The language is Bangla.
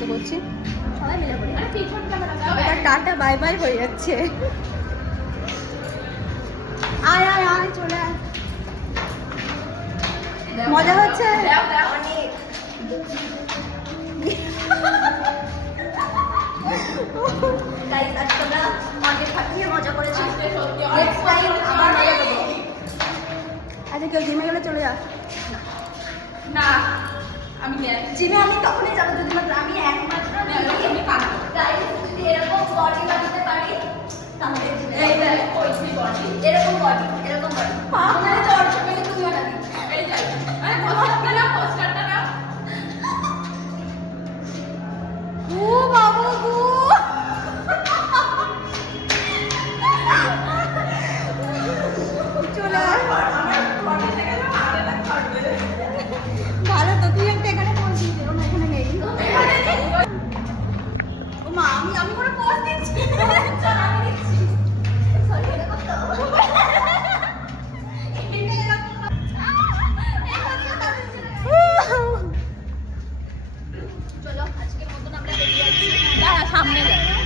আনন্দ করছি। সবাই মিলে করি। এবার টাটা বাই বাই হয়ে যাচ্ছে। আয় আয় আয় চলে আয়। মজা হচ্ছে অনেক। গাইস আজকে আমরা অনেক ফাটিয়ে মজা করেছি। নেক্সট টাইম আবার মজা করব। আচ্ছা কেউ জিমে গেলে চলে যা। না আমি জিমে আমি তখনই যাবো যদি মাত্র আমি একমাত্র আমি পারবো। গাইস যদি এরকম বডি বানাতে পারি তাহলে এই দেখ ওইটি বডি এরকম বডি মানে চর্চা পেলে তুমি বানাবি। এই যাই আরে পোস্টারটা না ও বাবু গো চলে আয়। ভালো তো তুই একটা এখানে পৌঁছিস ওনা এখানে নেই। ও মা আমি কোনো পোজ দিচ্ছি। আমি দিচ্ছি সরি এটা করতে হবে। চলো আজকের মতন আমরা বেরিয়ে যাচ্ছি। সামনে যা।